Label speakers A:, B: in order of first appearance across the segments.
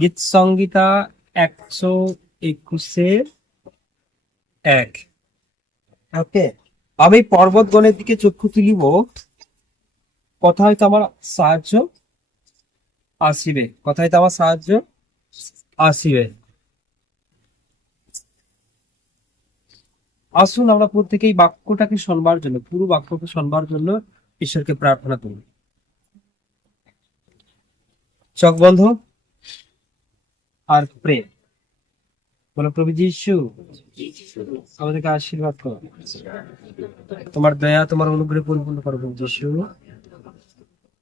A: গীত সংগীতা একশো একুশে এক। ওকে, আমি পর্বতগণের দিকে চক্ষু তুলিব, কথা হয়তো আমার সাহায্য আসিবে, কথা হয়তো আমার সাহায্য আসিবে। আসুন আমরা প্রত্যেকেই বাক্যটাকে শোনবার জন্য, পুরো বাক্যকে শোনবার জন্য ঈশ্বরকে প্রার্থনা করি। চোখ বন্ধ। আর প্রেম। বলো, প্রভু যিশু, আমাদেরকে আশীর্বাদ করো। তোমার দয়া, তোমার অনুগ্রহ পরিপূর্ণ করো, প্রভু যিশু।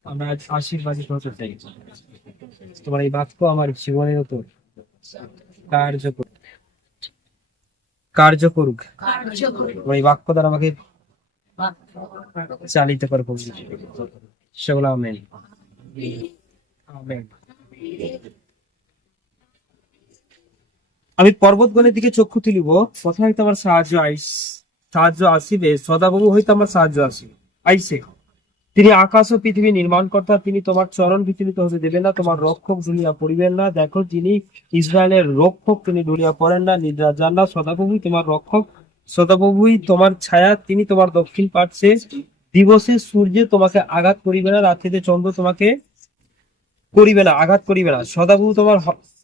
A: আমরা আজ আশীর্বাদিত হতে চাই। তোমার এই বাক্য আমার জীবনের উপর কার্য কার্য করুক। এই বাক্য দ্বারা আমাকে চালিত করো, প্রভু সেগুলো আমেন। আমেন। আমি পর্বতগণের দিকে চক্ষু তুলিব, কথা হইতে আমার সাহায্য আইস, সাহায্য আসিবে সদাবাবু হইতে আমার সাহায্য আসিবে। আইসে। তিনি আকাশ ও পৃথিবী নির্মাণ কর্তা, তিনি তোমার চরণ বিচলিত হতে দেবেন না, তোমার রক্ষক ঢুলিয়া পড়িবেন না। দেখো, যিনি ইসরায়েলের রক্ষক, তিনি ঢুলিয়া পড়েন না, নিদ্রা যান না সদাপ্রভুই তোমার রক্ষক সদাপ্রভুই তোমার ছায়া, তিনি তোমার দক্ষিণ পার্শ্বে দিবসে সূর্যে তোমাকে আঘাত করিবে না, রাত্রিতে চন্দ্র তোমাকে করিবে না আঘাত করিবে না সদাপ্রভু তোমার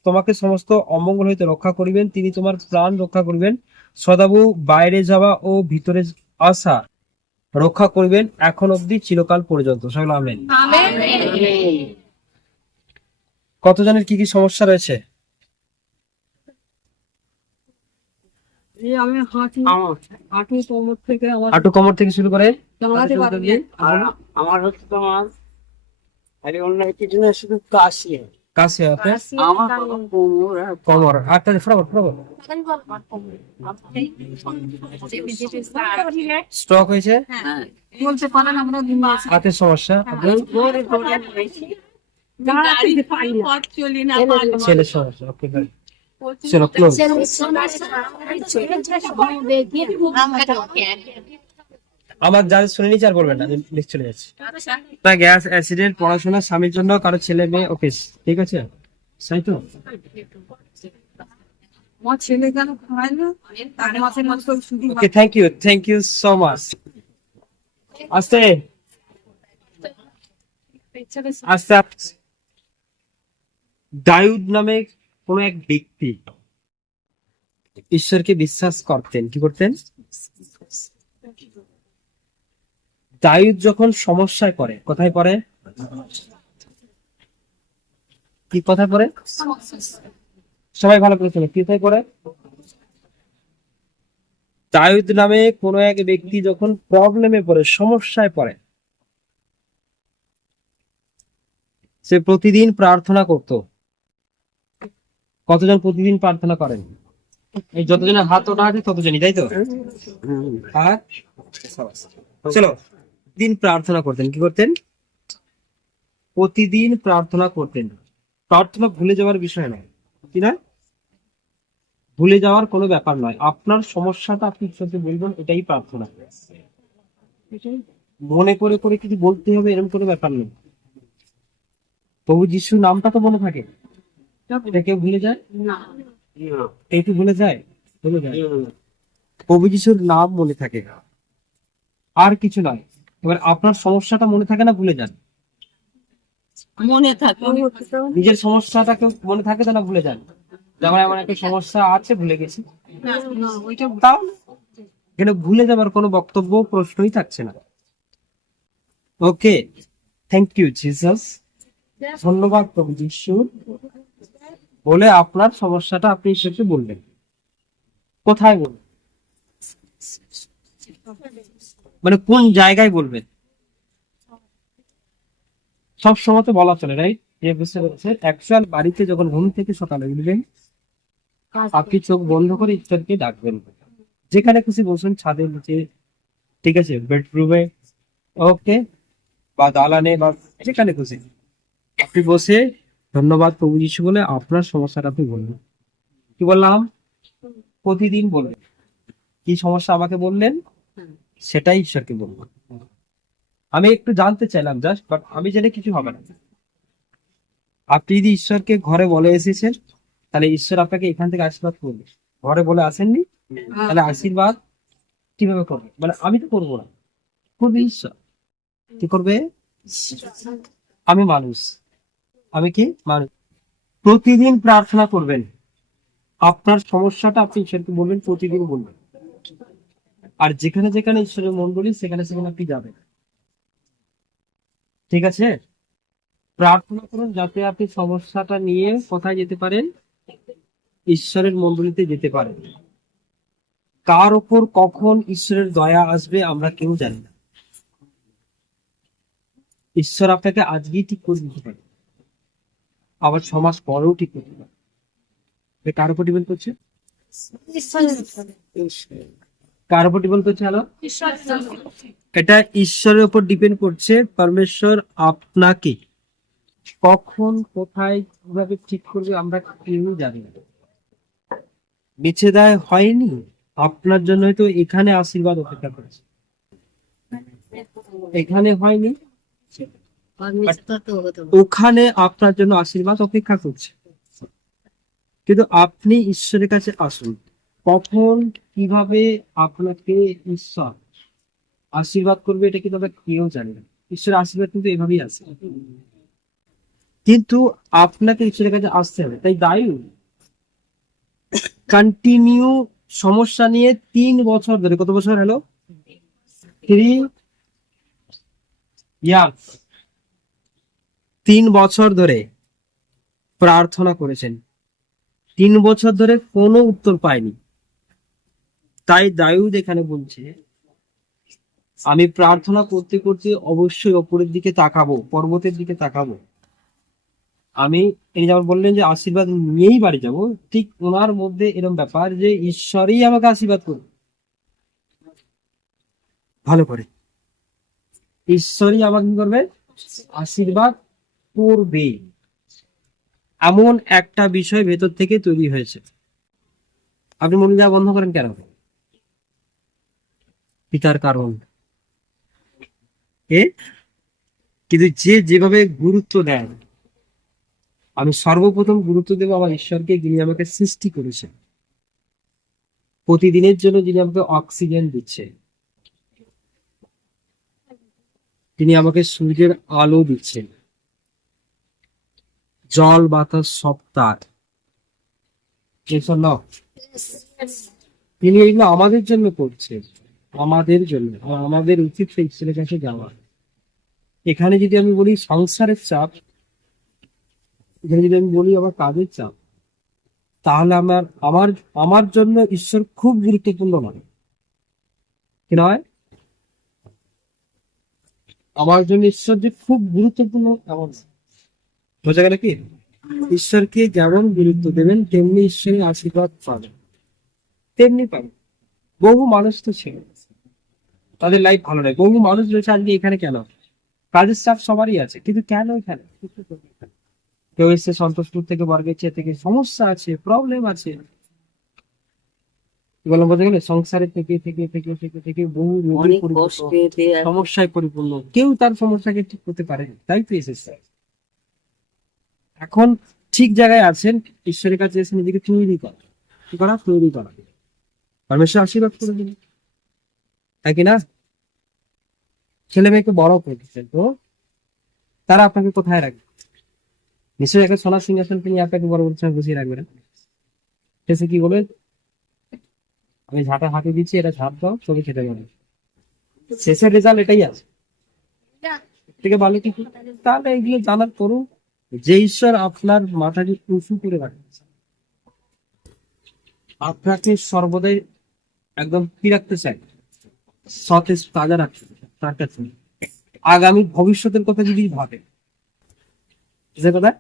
A: তোমাকে সমস্ত অমঙ্গল হইতে রক্ষা করিবেন তিনি তোমার প্রাণ রক্ষা করিবেন। সদাবু বাইরে যাওয়া ও ভিতরে আসা রক্ষা করিবেন এখন অবধি চিরকাল পর্যন্ত। সকল আমেন। কতজনের কি কি সমস্যা রয়েছে?
B: এই আমি হাঁটু হাঁটু কোমর থেকে আমার
A: আটু কোমর থেকে শুরু করে?
C: আমার হচ্ছে তোমার আরে অন্য কিছু না শুধু কাশি।
A: কাছে আছে
C: আমার কোমর
A: কোমর। আটটা ফটাফট ফটাফট স্ট্রোক হয়েছে?
C: হ্যাঁ।
B: বলতে পারেন আমরা
A: হাতের সমস্যা।
B: না
A: ছেলের সমস্যা ওকে চলো ক্লোজ আমার যা শুনে নিচ্ছে আর বলবেন না লিস্ট চলে যাচ্ছি। না গ্যাস অ্যাক্সিডেন্ট পড়াশোনা স্বামীর জন্য কারও ছেলে মেয়ে অফিস ঠিক আছে? তাই তো? Okay thank you thank you so much আস্তে। আস্তে আস্তে। দায়ুদ নামে কোন এক ব্যক্তি ঈশ্বরকে বিশ্বাস করতেন কি করতেন? দায়ুদ যখন সমস্যায় পড়ে কোথায় পড়ে? কি কোথায় পড়ে? সবাই ভালো করে শোনো, কোথায় পড়ে? দায়ুদ নামে কোন এক ব্যক্তি যখন প্রবলেমে পড়ে সমস্যায় পড়ে সে প্রতিদিন প্রার্থনা করত। কতজন প্রতিদিন প্রার্থনা করেন? এই যতজনের হাত ওটা আছে ততজনই তাই তো। আর? চলো। দিন প্রার্থনা করতেন। কি করতেন? প্রতিদিন প্রার্থনা করতেন। প্রার্থনা ভুলে যাওয়ার বিষয় নয়। কি না ভুলে যাওয়ার কোনো ব্যাপার নয়। আপনার সমস্যাটা আপনি ঈশ্বরকে বলবেন এটাই প্রার্থনা। মনে করে করে কিছু বলতে হবে এরকম কোনো ব্যাপার নেই প্রভু যিশু নামটা তো মনে থাকে? এটা কেউ ভুলে যায়?
B: না।
A: এই ভুলে যায়? ভুলে যায়। প্রভু যিশুর নাম মনে থাকে। আর কিছু নয়। এবার আপনার সমস্যাটা মনে থাকে না ভুলে যান।
B: মনে থাকে।
A: নিজের সমস্যাটা কেউ মনে থাকে তো না ভুলে যান। যেমন এমন একটা সমস্যা আছে ভুলে গেছি। তাও এখানে ভুলে যাবার কোনো বক্তব্য প্রশ্নই থাকছে না। ওকে থ্যাংক ইউ জিসাস ধন্যবাদ প্রভু যিশু। বলে আপনার সমস্যাটা আপনি ঈশ্বরকে বললেন। কোথায় বলবেন মানে কোন জায়গায় বলবেন? সব সময় তো বলা চলে রাইট যে বুঝতে পেরেছে অ্যাকচুয়াল বাড়িতে যখন ঘুম থেকে সকালে উঠবেন আপনি চোখ বন্ধ করে ঈশ্বরকে ডাকবেন। যেখানে খুশি বসুন ছাদের নিচে ঠিক আছে বেডরুমে ওকে বা দালানে বা যেখানে খুশি। আপনি বসে ধন্যবাদ প্রভু যিশু বলে আপনার সমস্যাটা আপনি বলবেন কি বললাম? প্রতিদিন বলবেন কি সমস্যা আমাকে বললেন? সেটাই ঈশ্বরকে বলব? আমি একটু জানতে চাইলাম জাস্ট বাট আমি জেনে কিছু হবে না। আপনি যদি ঈশ্বরকে ঘরে বলে এসেছেন তাহলে ঈশ্বর আপনাকে এখান থেকে আশীর্বাদ করবে। ঘরে বলে আসেননি তাহলে আশীর্বাদ কীভাবে করবে? মানে আমি তো করব না। করবে ঈশ্বর। কি করবে? আমি মানুষ। আমি কি? মানুষ। প্রতিদিন প্রার্থনা করবেন। আপনার সমস্যাটা আপনি ঈশ্বরকে বলবেন প্রতিদিন বলবেন। আর যেখানে যেখানে ঈশ্বরের মন্ডলী সেখানে সেখানে আপনি যাবেন। ঠিক আছে? প্রার্থনা করুন যাতে আপনি সমস্যাটা নিয়ে কোথায় যেতে পারেন ঈশ্বরের মন্ডলীতে যেতে পারেন। কার ওপর কখন ঈশ্বরের দয়া আসবে আমরা কেউ জানি না। ঈশ্বর আপনাকে আজকেই ঠিক করে দিতে পারে। আবার সমাজ পরেও ঠিক করতে পারে। কার উপর ডিপেন্ড করছে? কার উপর ডিপেন্ড করছে হ্যালো এটা ঈশ্বরের উপর ডিপেন্ড করছে পরমেশ্বর আপনাকে। কখন, কোথায়, কীভাবে ঠিক করবে আমরা কেউ জানি না। বেছে দেয় হয়নি, আপনার জন্য হয়তো এখানে আশীর্বাদ অপেক্ষা করেছে। এখানে হয়নি ওখানে আপনার জন্য আশীর্বাদ অপেক্ষা করছে। কিন্তু আপনি ঈশ্বরের কাছে আসুন। কখন কীভাবে আপনাকে ঈশ্বর আশীর্বাদ করবে, এটা কিন্তু আমরা কেউ জানি না। ঈশ্বরের আশীর্বাদ কিন্তু এভাবেই আসে কিন্তু আপনাকে ঈশ্বরের কাছে আসতে হবে। তাই দায়ু কন্টিনিউ সমস্যা নিয়ে তিন বছর ধরে, কত বছর হলো? থ্রি ইয়ার্স তিন বছর ধরে প্রার্থনা করেছেন। তিন বছর ধরে কোনো উত্তর পায়নি। তাই দায়ুদ এখানে বলছে, আমি প্রার্থনা করতে করতে অবশ্যই ওপরের দিকে তাকাবো, পর্বতের দিকে তাকাবো। আমি তিনি যেমন বললেন যে আশীর্বাদ নিয়েই বাড়ি যাব, ঠিক ওনার মধ্যে এরকম ব্যাপার যে ঈশ্বরই আমাকে আশীর্বাদ করবে ভালো করে। ঈশ্বরই আমাকে কি করবে? আশীর্বাদ করবে। এমন একটা বিষয় ভেতর থেকে তৈরি হয়েছে। আপনি মনে যা বন্ধ করেন কেন? পিতার কারণ। এ? কিন্তু যে যেভাবে গুরুত্ব দেন আমি সর্বপ্রথম গুরুত্ব দেবো আমার ঈশ্বরকে যিনি আমাকে সৃষ্টি করেছেন। প্রতিদিনের জন্য যিনি আমাকে অক্সিজেন দিচ্ছে। তিনি আমাকে সূর্যের আলো দিচ্ছেন জল বাতাস সব তার। তিনি এগুলো আমাদের জন্য করছেন। আমাদের জন্য আমাদের উচিত সেই ছেলের কাছে যাওয়া। এখানে যদি আমি বলি সংসারের চাপ, এখানে যদি আমি বলি আমার কাজের চাপ, তাহলে আমার আমার আমার জন্য ঈশ্বর খুব গুরুত্বপূর্ণ নয়। কি নয়? আমার জন্য ঈশ্বর যে খুব গুরুত্বপূর্ণ, এমন বোঝা গেল কি? ঈশ্বরকে যেমন গুরুত্ব দেবেন, তেমনি ঈশ্বরের আশীর্বাদ পাবেন। তেমনি পাবেন। বহু মানুষ তো ছিল তাদের লাইফ ভালো নয়। বহু মানুষ রয়েছে আজকে এখানে কেন? কাজের চাপ সবারই আছে কিন্তু কেন এখানে? কেউ এসছে সন্তোষপুর থেকে বর্গেছে থেকে সমস্যা আছে প্রবলেম আছে। বললাম বলতে গেলে সংসারে থেকে থেকে থেকে থেকে থেকে বহু সমস্যায় পরিপূর্ণ। কেউ তার সমস্যাকে ঠিক করতে পারে তাই তো এসেছে। এখন ঠিক জায়গায় আছেন ঈশ্বরের কাছে এসে নিজেকে তৈরি করা। কি করা? তৈরি করা। পরমেশ্বর আশীর্বাদ করে দিন। তাই কি না? ছেলে মেয়েকে বড় করে দিচ্ছেন তো? তারা আপনাকে কোথায় রাখবে? নিশ্চয়ই একটা সোনার সিংহাসন তিনি আপনাকে বড় বড় বসিয়ে রাখবে না? শেষে কি বলে আমি ঝাঁটা হাতে দিচ্ছি, এটা ঝাঁপ দাও ছবি খেতে পারবে। শেষের রেজাল্ট এটাই আছে। থেকে ভালো কিছু তাহলে এগুলো জানার পরও যে ঈশ্বর আপনার মাথাকে উঁচু করে আপনাকে সর্বদাই একদম কি রাখতে চাই সতেজ তাজা রাখতে তার কাছে আগামী ভবিষ্যতের কথা যদি ভাবে কথা?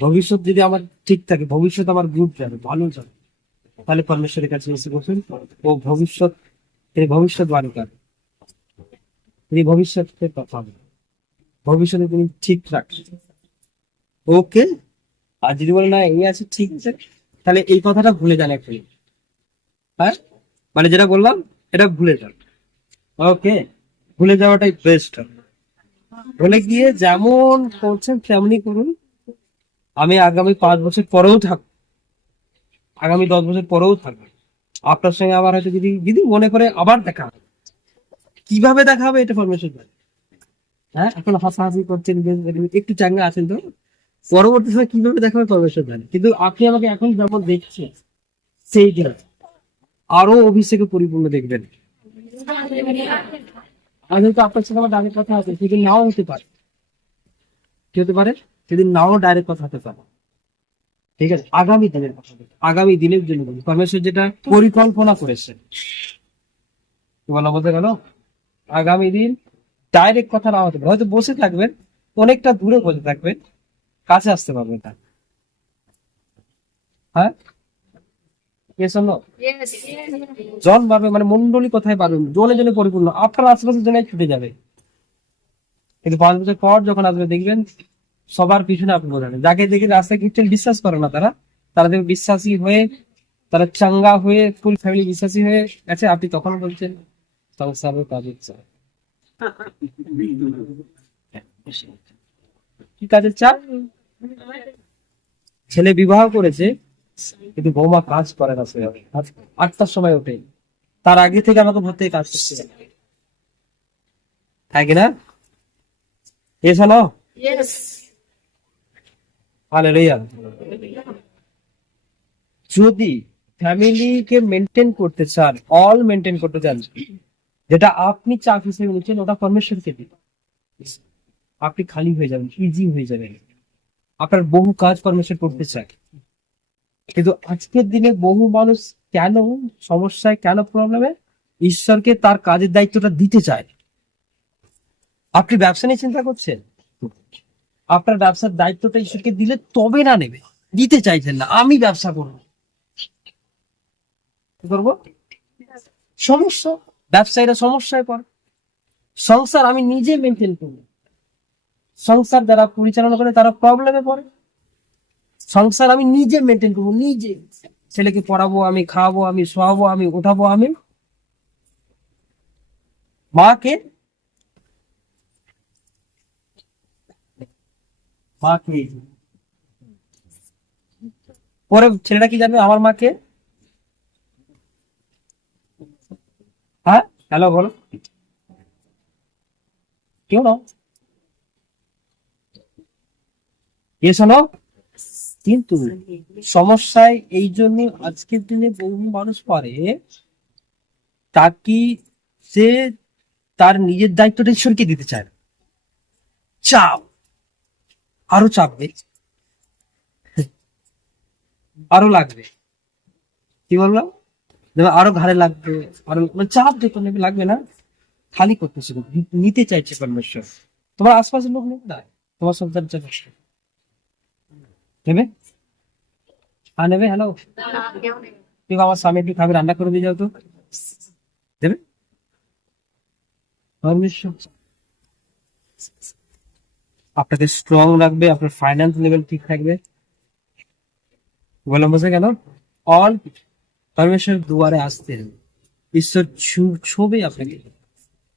A: ভবিষ্যৎ যদি আমার ঠিক থাকে, ভবিষ্যৎ আমার গুড যাবে, ভালো যাবে, তাহলে পরমেশ্বরের কাছে এসে বসুন। ও ভবিষ্যৎ, তিনি ভবিষ্যৎ বাণীকার তিনি ভবিষ্যতের কথা। ভবিষ্যতে তিনি ঠিক রাখেন। ওকে? আর যদি বলে, না এই আছে, ঠিক আছে। তাহলে এই কথাটা ভুলে যান এখনই হ্যাঁ? মানে যেটা বললাম এটা ভুলে যান। ওকে ভুলে যাওয়াটাই বেস্ট ভুলে গিয়ে যেমন করছেন তেমনি করুন। আমি আগামী পাঁচ বছর পরেও থাকব। আগামী দশ বছর পরেও থাকব। আপনার সঙ্গে আবার হয়তো যদি যদি মনে করে আবার দেখা হবে। কীভাবে দেখা হবে এটা পারমিশন দেন হ্যাঁ? এখন হাসাহাসি করছেন একটু চাঙ্গা আছেন তো। পরবর্তী সময় কীভাবে দেখা হবে পারমিশন দেন কিন্তু আপনি আমাকে এখন যেমন দেখছেন, সেই দিন আরও অভিষেকে পরিপূর্ণ দেখবেন। হয়তো আপনার সাথে আমার ডাইরেক্ট কথা আছে, সেদিন নাও হতে পারে। কি হতে পারে? সেদিন নাও ডাইরেক্ট কথা হতে পারে। ঠিক আছে, আগামী দিনের কথা আগামী দিনের জন্য পরমেশ্বর যেটা পরিকল্পনা করেছে। কি বলা বলতে গেল? আগামী দিন ডাইরেক্ট কথা না হতে পারে। হয়তো বসে থাকবেন, অনেকটা দূরে বসে থাকবেন, কাছে আসতে পারবেন না। হ্যাঁ? জন বাড়বে মানে মন্ডলী কোথায় পারবেন জনে জনে পরিপূর্ণ। আপনার আশেপাশে জনে ছুটে যাবে। কিন্তু পাঁচ বছর পর যখন আসবে দেখবেন সবার পিছনে আপনি বোঝাবেন যাকে দেখে রাস্তায় ঘুরছেন বিশ্বাস করে না তারা তারা দেখবে বিশ্বাসী হয়ে তারা চাঙ্গা হয়ে ফুল ফ্যামিলি বিশ্বাসী হয়ে গেছে। আপনি তখন বলছেন সংসারের কাজ হচ্ছে কি কাজের চাপ? ছেলে বিবাহ করেছে কিন্তু বৌমা কাজ করে না সেভাবে আটটার সময় ওঠে। তার আগে থেকে আমাকে ভর্তি কাজ করতে। তাই কিনা? এসো হালেলুয়া যদি ফ্যামিলিকে মেনটেন করতে চান অল মেনটেন করতে চান যেটা আপনি চাপ হিসেবে নিচ্ছেন ওটা পরমেশ্বরকে দিন আপনি খালি হয়ে যাবেন ইজি হয়ে যাবেন। আপনার বহু কাজ পরমেশ্বর করতে চায়। কিন্তু আজকের দিনে বহু মানুষ কেন সমস্যায় কেন প্রবলেমে ঈশ্বরকে তার কাজের দায়িত্বটা দিতে চায় আপনি ব্যবসা নিয়ে চিন্তা করছেন? আপনার ব্যবসার দায়িত্বটা ঈশ্বরকে দিলে তবে না নেবে। দিতে চাইছেন না। আমি ব্যবসা করব। করব? সমস্যা। ব্যবসায়ীরা সমস্যায় পড়ে। সংসার আমি নিজে মেনটেন করব। সংসার যারা পরিচালনা করে তারা প্রবলেমে পড়ে। সংসার আমি নিজে মেনটেন করব, নিজে। ছেলেকে পড়াবো আমি, খাওয়াবো আমি, শোয়াবো আমি, উঠাবো আমি। মাকে মাকে। পরে ছেলেটা কি জানবে? আমার মাকে। হ্যাঁ? হ্যালো, বলো। কেউ না এ শোনো? কিন্তু সমস্যায় এই জন্য আজকের দিনে বহু মানুষ পারে তাকে সে তার নিজের দায়িত্বটা ঈশ্বরকে দিতে চায় না। চাপ আরও চাপবে, আরও লাগবে। কি বললাম? আরও ঘাড়ে লাগবে, আরও মানে চাপ যেটা নেবে লাগবে না, খালি করতেছে নিতে চাইছে পরমেশ্বর। তোমার আশপাশের লোক নেবে না তোমার সন্তান চাচ্ছে নেবে? হ্যাঁ নেবে হ্যালো তুই আমার স্বামী, একটু খাবে, রান্না করে দিয়ে যাও তো। দেবে? আপনাকে স্ট্রং রাখবে আপনার ফাইন্যান্স লেভেল ঠিক থাকবে। বললাম বসে কেন? অল পরমেশ্বর দুয়ারে আসতেন ঈশ্বর ছোবে আপনাকে।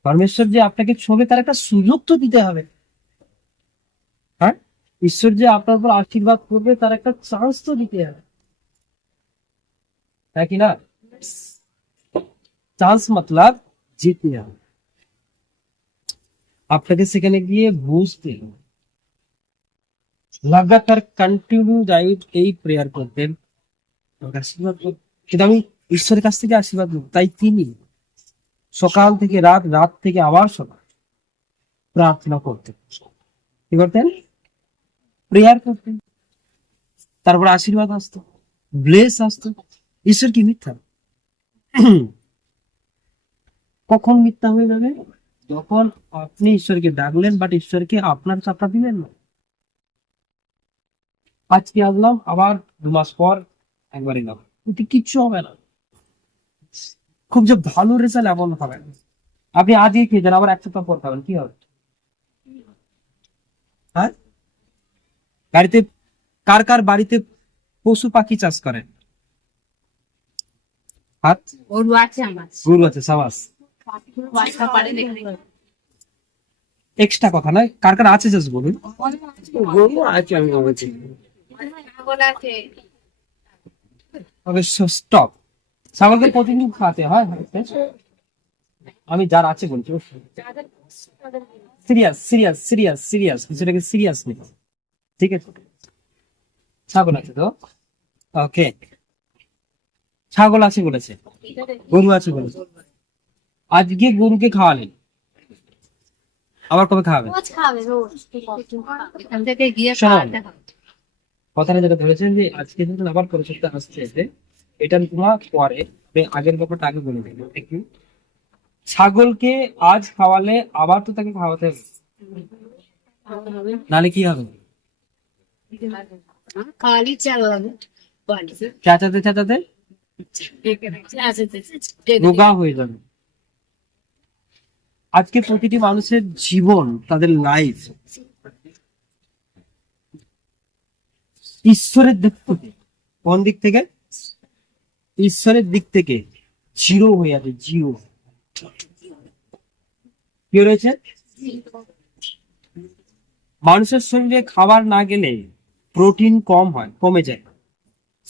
A: পরমেশ্বর যে আপনাকে ছোবে, তার একটা সুযোগ তো দিতে হবে। হ্যাঁ? ঈশ্বর যে আপনার উপর আশীর্বাদ করবে, তার একটা চান্স তো দিতে হবে। তাই কি না? চান্স মতলব জিতে হবে। আপনাকে সেখানে গিয়ে বুঝতে হবে। লাগাতার কন্টিনিউ ডাইট এই প্রেয়ার করতেন আমাকে আশীর্বাদ করতেন। কিন্তু আমি ঈশ্বরের কাছ থেকে আশীর্বাদ নেব। তাই তিনি সকাল থেকে রাত রাত থেকে আবার সকাল প্রার্থনা করতেন। কি করতেন? প্রেয়ার করতেন তারপর আশীর্বাদ আসতো ব্লেস আসতো। ঈশ্বর কি মিথ্যা? কখন মিথ্যা হয়ে যাবে? যখন আপনি ঈশ্বরকে ডাকলেন বাট ঈশ্বরকে আপনার চাপটা দিলেন না। আজকে আসলাম আবার দু মাস পর একবার এলাম। কিন্তু কিচ্ছু হবে না। খুব যে ভালো রেজাল্ট এমন হবে না। আপনি আজকে খেয়ে যান, আবার এক সপ্তাহ পর খাবেন, কি হবে? হ্যাঁ? বাড়িতে কার কার বাড়িতে পশু পাখি চাষ করেন হাত?
B: গরু আছে আমার।
A: গরু আছে সাবাস।
B: বাচ্চা পারে দেখে
A: এক্সট্রা কথা নয় কার কার আছে চাষ বলুন?
C: গরু আছে আমি বলছি।
A: স্টপ। ছাগলকে প্রতিদিন খাওয়াতে হয় আমি যার আছে বলছি সিরিয়াস সিরিয়াস সিরিয়াস সিরিয়াস কিছুটাকে সিরিয়াস নেই। ঠিক আছে। ছাগল আছে তো? ওকে ছাগল আছে বলেছে। গরু আছে বলেছে। আজকে গরুকে খাওয়ালেন। আবার কবে খাওয়াবেন? কথাটা যেটা ধরেছেন যে আজকে যখন আবার পরিষদটা আসছে এটা তোমার পরে আগের ব্যাপারটা আগে বলে দেবো একটু। ছাগলকে আজ খাওয়ালে আবার তো তাকে খাওয়াতে হবে। নালে কি হবে? চেঁচাতে চেঁচাতে রোগা হয়ে যাবে আজকে প্রতিটি মানুষের জীবন তাদের লাইফ ঈশ্বরের দিক থেকে কোন দিক থেকে? ঈশ্বরের দিক থেকে জিরো হয়ে আছে জিরো। কি রয়েছে মানুষের শরীরে খাবার না গেলে প্রোটিন কম হয়, কমে যায়।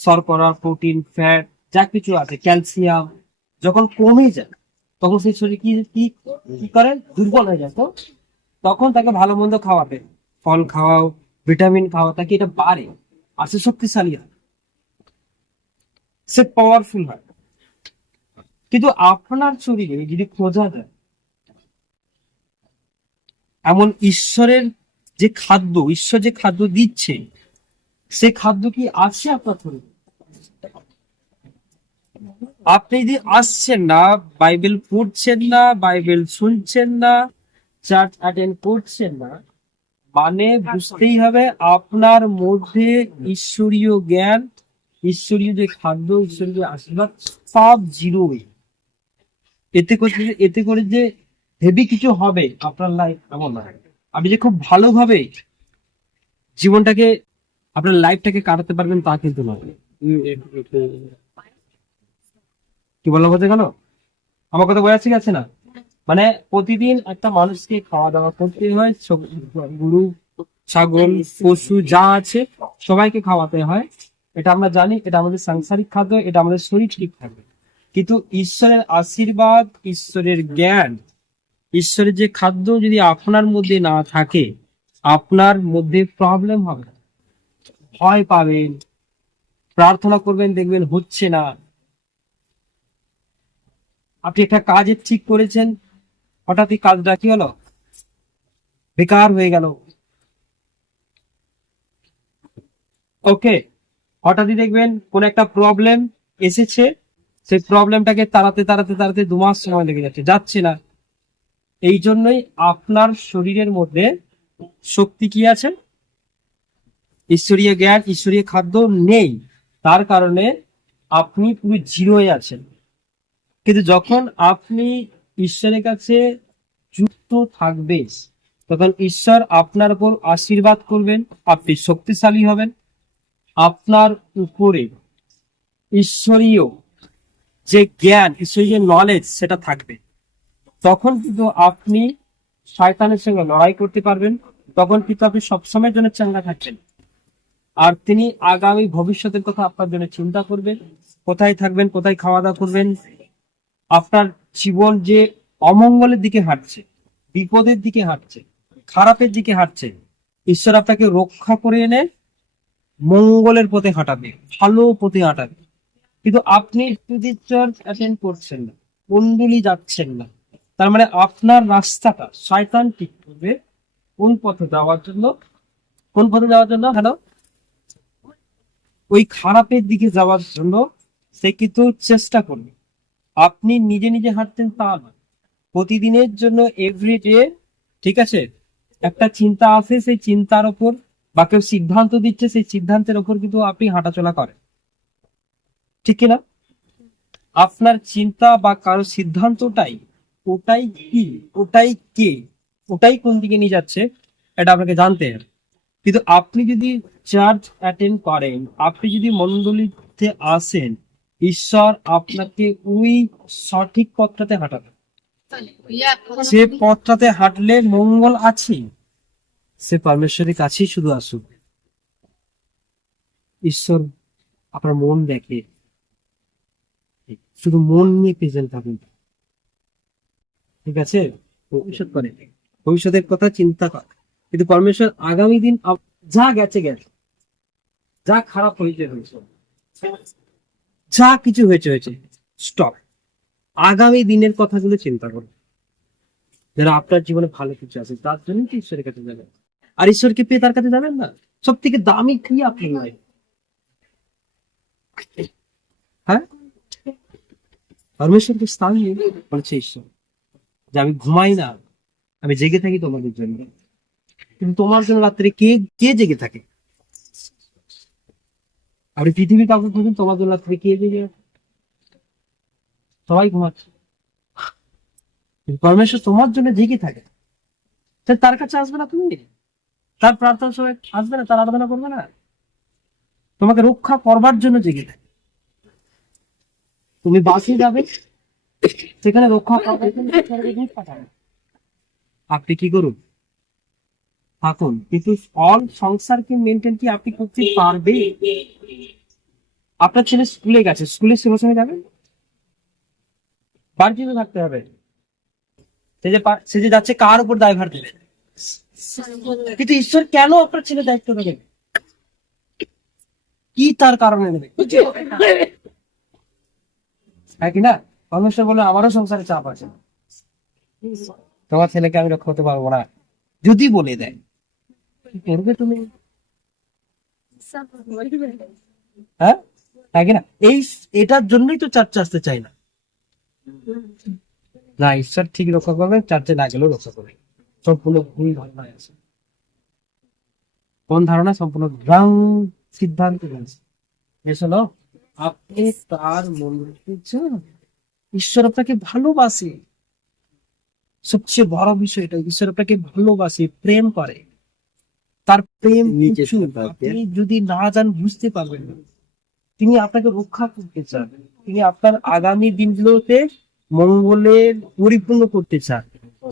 A: শর্করা, প্রোটিন, ফ্যাট, যা কিছু আছে, ক্যালসিয়াম, যখন কমে যায়, তখন সেই শরীর কি কি করে? দুর্বল হয়ে যায়। তো তখন তাকে ভালো মন্দ খাওয়াবে। ফল খাওয়াও, ভিটামিন খাওয়া তাকে এটা বাড়ে, আর সে শক্তিশালী হয়। সে পাওয়ারফুল হয়। কিন্তু আপনার শরীরে যদি খোঁজা যায়, এমন ঈশ্বরের যে খাদ্য, ঈশ্বর যে খাদ্য দিচ্ছে সে খাদ্য কি আছে আপনার শরীরে আপনি যদি আসছেন না, বাইবেল পড়ছেন না, বাইবেল শুনছেন না, চার্চ অ্যাটেন্ড করছেন না মানে বুঝতেই হবে আপনার মধ্যে ঈশ্বরীয় জ্ঞান, ঈশ্বরীয় যে খাদ্য, ঈশ্বরীয় আশীর্বাদ, সব জিরো এতে করে এতে করে যে হেভি কিছু হবে, আপনার লাইফ এমন নয়। আপনি যে খুব ভালোভাবে জীবনটাকে আপনার লাইফটাকে কাটাতে পারবেন তা কিন্তু নয়। কি বললাম বলতে গেল? আমার কথা বোঝা ঠিক আছে না? মানে প্রতিদিন একটা মানুষকে খাওয়া দাওয়া করতে হয় গরু, ছাগল, পশু যা আছে সবাইকে খাওয়াতে হয়। এটা আমরা জানি, এটা আমাদের সাংসারিক খাদ্য, এটা আমাদের শরীর ঠিক থাকবে। কিন্তু ঈশ্বরের আশীর্বাদ, ঈশ্বরের জ্ঞান, ঈশ্বরের যে খাদ্য যদি আপনার মধ্যে না থাকে, আপনার মধ্যে প্রবলেম হবে ভয় পাবেন, প্রার্থনা করবেন, দেখবেন হচ্ছে না। আপনি একটা কাজে ঠিক করেছেন হঠাৎই কাজটা কি হলো? বেকার হয়ে গেল। ওকে, হঠাৎই দেখবেন কোন একটা প্রবলেম এসেছে, সেই প্রবলেমটাকে তাড়াতে তাড়াতে তাড়াতে দু মাস সময় লেগে যাচ্ছে যাচ্ছে না। এই জন্যই আপনার শরীরের মধ্যে শক্তি কি আছে? ঈশ্বরীয় জ্ঞান, ঈশ্বরীয় খাদ্য নেই। তার কারণে আপনি পুরো জিরোয় আছেন। কিন্তু যখন আপনি ঈশ্বরের কাছে যুক্ত থাকবে তখন ঈশ্বর আপনার উপর আশীর্বাদ করবেন, আপনি শক্তিশালী হবেন। আপনার উপরে ঈশ্বরীয় যে জ্ঞান, ঈশ্বরীয় নলেজ সেটা থাকবে। তখন কিন্তু আপনি শয়তানের সঙ্গে লড়াই করতে পারবেন। তখন কিন্তু আপনি সবসময়ের জন্য চাঙ্গা থাকবেন। আর তিনি আগামী ভবিষ্যতের কথা আপনার জন্য চিন্তা করবেন, কোথায় থাকবেন, কোথায় খাওয়া দাওয়া করবেন। আপনার জীবন যে অমঙ্গলের দিকে হাঁটছে, বিপদের দিকে হাঁটছে, খারাপের দিকে হাঁটছে, ঈশ্বর আপনাকে রক্ষা করে এনে মঙ্গলের পথে হাঁটাবে, ভালো পথে হাঁটাবে। কিন্তু আপনি অ্যাটেন্ড করছেন না, কুণ্ডলি যাচ্ছেন না। তার মানে আপনার রাস্তাটা শয়তান ঠিক করবে কোন পথে যাওয়ার জন্য, কোন পথে যাওয়ার জন্য? হ্যালো ওই খারাপের দিকে যাওয়ার জন্য সে কিন্তু চেষ্টা করবে। আপনি নিজে নিজে হাঁটতেন তা নয়। প্রতিদিনের জন্য এভরিডে ঠিক আছে? একটা চিন্তা আছে, সেই চিন্তার ওপর বা কেউ সিদ্ধান্ত দিচ্ছে, সেই সিদ্ধান্তের ওপর কিন্তু আপনি হাঁটাচলা করেন। ঠিক কিনা? আপনার চিন্তা বা কারও সিদ্ধান্তটাই, ওটাই কি, ওটাই কে, ওটাই কোন দিকে নিয়ে যাচ্ছে, এটা আপনাকে জানতে হবে। কিন্তু আপনি যদি চার্চ অ্যাটেন্ড করেন আপনি যদি মন্ডলীতে আসেন ঈশ্বর আপনাকে ওই সঠিক পথটাতে হাঁটাবে। যে পথটাতে হাঁটলে মঙ্গল আছে সে পরমেশ্বরের কাছেই শুধু আসুক। ঈশ্বর আপনার মন দেখে। শুধু মন নিয়ে প্রেজেন্ট থাকুন। ঠিক আছে? ভবিষ্যৎ করে। ভবিষ্যতের কথা চিন্তা কর। কিন্তু পরমেশ্বর আগামী দিন যা গেছে গেছে। যা খারাপ হয়েছে হয়েছে। যা কিছু হয়েছে হয়েছে। স্টপ আগামী দিনের কথাগুলো চিন্তা করুন যারা আপনার জীবনে ভালো কিছু আছে, তার জন্য তো ঈশ্বরের কাছে যাবেন। আর ঈশ্বরকে পেয়ে তার কাছে যাবেন না? সব থেকে দামি কি আপনি নয় হ্যাঁ? পরমেশ্বরকে স্থান দিয়ে বলছে ঈশ্বর যে আমি ঘুমাই না, আমি জেগে থাকি তোমাদের জন্য। কিন্তু তোমার জন্য রাত্রে কে কে জেগে থাকে? আপনি পৃথিবীর কাউকে খুঁজুন, তোমার জন্য রাত্রে কে জেগে সবাই ঘুমাচ্ছে। পরমেশ্বর তোমার জন্য জেগে থাকে। তার কাছে আসবে না তুমি? তার প্রার্থনা সময় আসবে না, তার আরাধনা করবে না? তোমাকে রক্ষা করবার জন্য জেগে থাকে। তুমি বাসে যাবে, সেখানে রক্ষা। আপনি কি করুন? থাকুন। কিন্তু অল সংসারকে মেনটেন কি আপনি করতে পারবে আপনার ছেলে স্কুলে গেছে, স্কুলে সে সময় যাবেন বাড়িতে তো থাকতে হবে। সে যে সে যে যাচ্ছে কার উপর দায়ভার দেবে? কিন্তু ঈশ্বর কেন আপনার ছেলে দায়িত্ব নেবে? কি তার কারণে নেবে? হ্যাঁ কি না? বলে আমারও সংসারে চাপ আছে। তোমার ছেলেকে আমি রক্ষা করতে পারব না। যদি বলে দেয় কি করবে তুমি? হ্যাঁ? না এই এটার জন্যই তো চার্চে আসতে চাই না। না ঈশ্বর ঠিক রক্ষা করবে চার্চে না গেলেও রক্ষা করবে। সম্পূর্ণ ভুল ধারণায় আছে। কোন ধারণা? সম্পূর্ণ সিদ্ধান্ত আপনি তার মন্দিরে যান ঈশ্বর আপনাকে ভালোবাসে সবচেয়ে বড় বিষয় এটা ঈশ্বর আপনাকে ভালোবাসে প্রেম করে। তার প্রেম
C: নিচে
A: আপনি যদি না যান বুঝতে পারবেন না। তিনি আপনাকে রক্ষা করতে চান। তিনি আপনার আগামী দিনগুলোতে মঙ্গলের পরিপূর্ণ করতে চান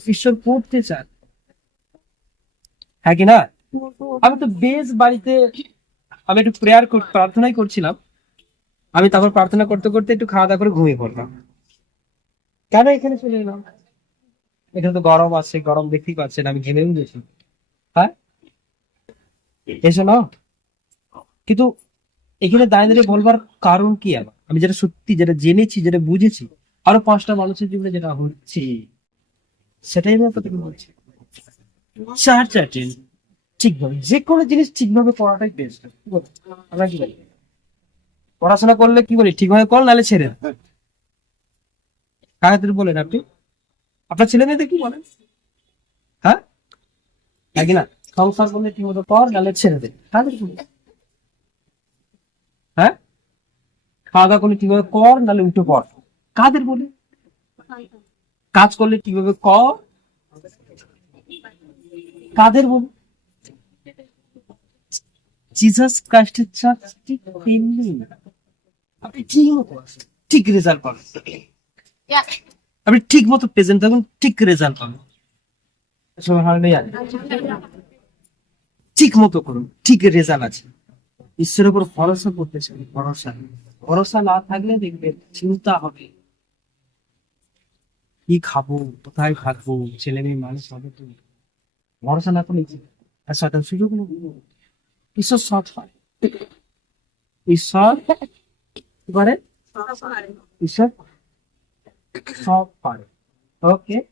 A: ঈশ্বর করতে চান। হ্যাঁ কি না? আমি তো বেশ বাড়িতে আমি একটু প্রেয়ার প্রার্থনাই করছিলাম। আমি তারপর প্রার্থনা করতে করতে একটু খাওয়া দাওয়া করে ঘুমিয়ে পড়লাম। কেন এখানে চলে এলাম? এখানে তো গরম আছে গরম দেখতেই পাচ্ছেন আমি ঘেমে উঠেছি হ্যাঁ? এসো না কিন্তু এখানে দাঁড়িয়ে দাঁড়িয়ে বলবার কারণ কি আবার আমি যেটা সত্যি যেটা জেনেছি, যেটা বুঝেছি, আরও পাঁচটা মানুষের জীবনে যেটা হচ্ছে, সেটাই আমি আপনাদেরকে বলছি। চার চারটেন ঠিকভাবে, যে কোনো জিনিস ঠিকভাবে করাটাই বেস্ট আমরা কি বলি? পড়াশোনা করলে কি বলি? ঠিকভাবে কর, নাহলে ছেড়ে দাও। কাকে বলেন আপনি আপনার ছেলে মেয়েদের কি বলেন হ্যাঁ? নাকি না? ঠিক মতো ছেড়ে হ্যাঁ? খাওয়া দাওয়া করলে ঠিকভাবে কর, নাহলে উঠে কাদের বলে? কাজ করলে ঠিকভাবে কর। কাদের বলে? জিসাস ক্রাইস্টের ঠিক আপনি ঠিক মতো ঠিক রেজাল্ট পাবেন। আপনি ঠিক মতো প্রেজেন্ট থাকুন, ঠিক রেজাল্ট পাবেন। সবাই হালেলুয়া। ঠিক মতো করুন, ঠিক রেজাল্ট আছে। ঈশ্বরের উপর ভরসা করতে চান, ভরসা। ভরসা না থাকলে দেখবেন চিন্তা হবে। কি খাব, কোথায় থাকব, ছেলে মেয়ে মানুষ হবে তো। ভরসা না করলে আর সুযোগ ঈশ্বর সব পারে ঈশ্বর কি পারে ঈশ্বর সব পারে ওকে।